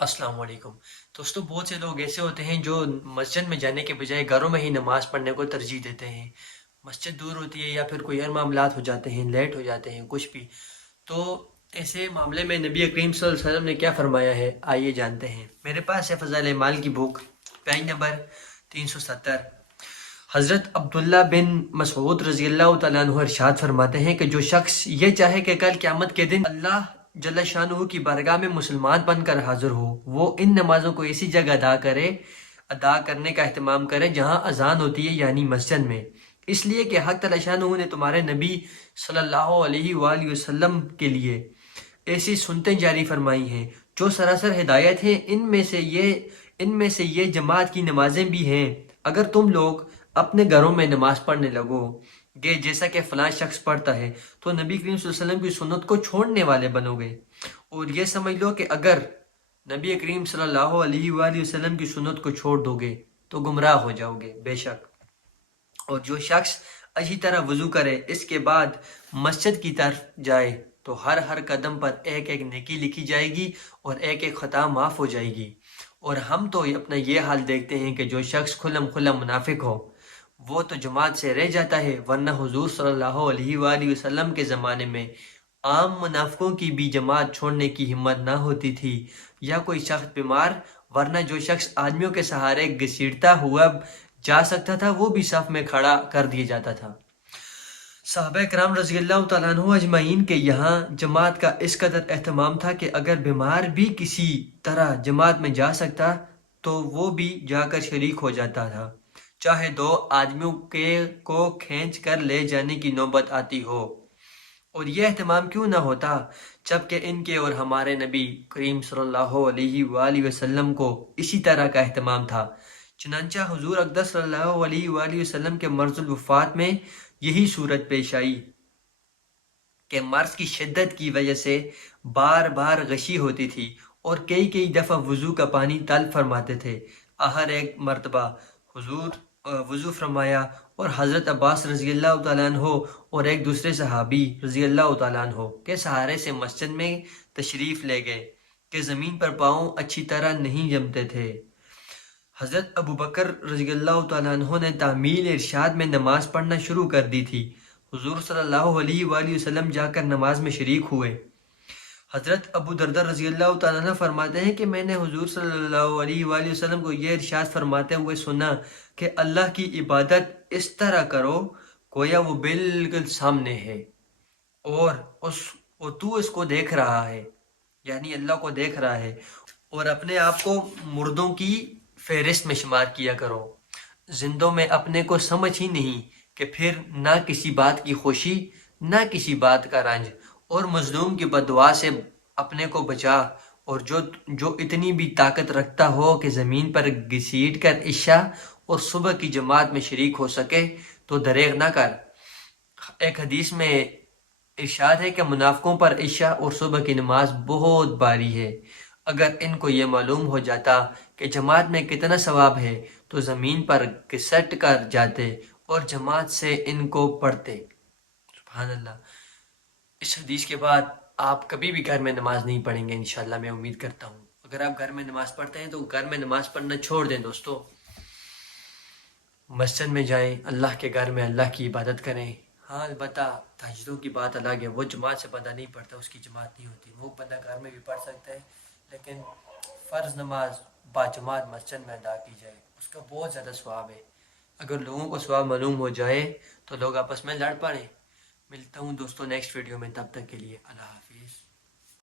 अस्सलाम वालेकुम। दोस्तों, बहुत से लोग ऐसे होते हैं जो मस्जिद में जाने के बजाय घरों में ही नमाज पढ़ने को तरजीह देते हैं। मस्जिद दूर होती है या फिर कोई और मामलात हो जाते हैं, लेट हो जाते हैं, कुछ भी। तो ऐसे मामले में नबी करीम सल्लल्लाहु अलैहि वसल्लम ने क्या फरमाया है, आइए जानते हैं। मेरे पास है फ़ज़ाइल माल की बुक, पेज नंबर 370। हज़रत अब्दुल्ला बिन मसऊद रज़ी अल्लाह तआला अन्हु इरशाद फरमाते हैं कि जो शख्स ये चाहे कि कल क़यामत के दिन अल्लाह जल्ल शानुहु की बारगाह में मुसलमान बनकर हाजिर हो, वो इन नमाज़ों को इसी जगह अदा करने का एहतमाम करे जहाँ अजान होती है, यानी मस्जिद में। इसलिए कि हक तआला शानुहु ने तुम्हारे नबी सल्लल्लाहु अलैहि वसल्लम के लिए ऐसी सुन्नतें जारी फरमाई हैं जो सरासर हिदायत हैं। इनमें से ये जमात की नमाजें भी हैं। अगर तुम लोग अपने घरों में नमाज पढ़ने लगोगे जैसा कि फलां शख्स पढ़ता है, तो नबी करीम सल्लल्लाहु अलैहि वसल्लम की सुन्नत को छोड़ने वाले बनोगे। और ये समझ लो कि अगर नबी करीम सल्लल्लाहु अलैहि वसल्लम की सुन्नत को छोड़ दोगे तो गुमराह हो जाओगे बेशक। और जो शख्स अच्छी तरह वजू करे, इसके बाद मस्जिद की तरफ जाए, तो हर हर कदम पर एक एक नेकी लिखी जाएगी और एक एक खता माफ़ हो जाएगी। और हम तो अपना ये हाल देखते हैं कि जो शख्स खुल्लम खुल्ला मुनाफिक हो वो तो जमात से रह जाता है, वरना हुजूर सल्लल्लाहु अलैहि वसल्लम के ज़माने में आम मुनाफिकों की भी जमात छोड़ने की हिम्मत ना होती थी, या कोई शख्स बीमार, वरना जो शख्स आदमियों के सहारे घसीटता हुआ जा सकता था वो भी सफ में खड़ा कर दिया जाता था। सहाबा कराम रज़ी अल्लाह तआला अन्हुम अजमाइन के यहाँ जमात का इस कदर एहतमाम था कि अगर बीमार भी किसी तरह जमात में जा सकता तो वो भी जाकर शरीक हो जाता था, चाहे दो आदमियों के को खींच कर ले जाने की नौबत आती हो। और यह एहतमाम क्यों ना होता जबकि इनके और हमारे नबी करीम सल्लल्लाहु अलैहि वसल्लम को इसी तरह का एहतमाम था। चुनांचा हुजूर अक़दस सल्लल्लाहु अलैहि वसल्लम के मर्ज़ुल वफ़ात में यही सूरत पेश आई कि मर्ज की शिद्दत की वजह से बार बार गशी होती थी और कई कई दफ़ा वज़ू का पानी तलब फरमाते थे। हर एक मरतबा हुजूर वज़ू फरमाया और हज़रत अब्बास रज़ी अल्लाह तआला अन्हो और एक दूसरे सहाबी रज़ी अल्लाह तआला अन्हो के सहारे से मस्जिद में तशरीफ़ ले गए कि ज़मीन पर पाँव अच्छी तरह नहीं जमते थे। हज़रत अबू बकर रज़ियल्लाहु तआला अन्हो ने तामील इरशाद में नमाज पढ़ना शुरू कर दी थी। हुजूर सल्लल्लाहु अलैहि वसल्लम जाकर नमाज में शरीक हुए। हज़रत अबू दरदा रज़ियल्लाहु तआला अन्हु फरमाते हैं कि मैंने हुजूर सल्लल्लाहु अलैहि वसल्लम को यह इरशाद फरमाते हुए सुना कि अल्लाह की इबादत इस तरह करो गोया वो बिल्कुल सामने है और तू इसको देख रहा है, यानी अल्लाह को देख रहा है। और अपने आप को मुर्दों की फहरिस्त में शुमार किया करो। जिंदों में अपने को समझ ही नहीं कि फिर ना किसी बात की खुशी ना किसी बात का रंज, और मजलूम की बददुआ से अपने को बचा। और जो जो इतनी भी ताकत रखता हो कि ज़मीन पर घसीट कर इशा और सुबह की जमात में शरीक हो सके तो दरेग ना कर। एक हदीस में इरशाद है कि मुनाफिकों पर इशा और सुबह की नमाज बहुत भारी है। अगर इनको ये मालूम हो जाता कि जमात में कितना सवाब है तो ज़मीन पर घिसट कर जाते और जमात से इनको पढ़ते। सुभान अल्लाह। इस हदीस के बाद आप कभी भी घर में नमाज नहीं पढ़ेंगे इंशाल्लाह, मैं उम्मीद करता हूँ। अगर आप घर में नमाज पढ़ते हैं तो घर में नमाज पढ़ना छोड़ दें दोस्तों, मस्जिद में जाएं, अल्लाह के घर में अल्लाह की इबादत करें। हाँ अलबत्ता तहज्जुद की बात अलग है, वो जमात से बंदा नहीं पढ़ता, उसकी जमात नहीं होती, वो बंदा घर में भी पढ़ सकता है, लेकिन फ़र्ज़ नमाज बाजमात मस्जिद में अदा की जाए उसका बहुत ज़्यादा सवाब है। अगर लोगों को सवाब मालूम हो जाए तो लोग आपस में लड़ पड़ें। मिलता हूँ दोस्तों नेक्स्ट वीडियो में, तब तक के लिए अल्लाह हाफिज़।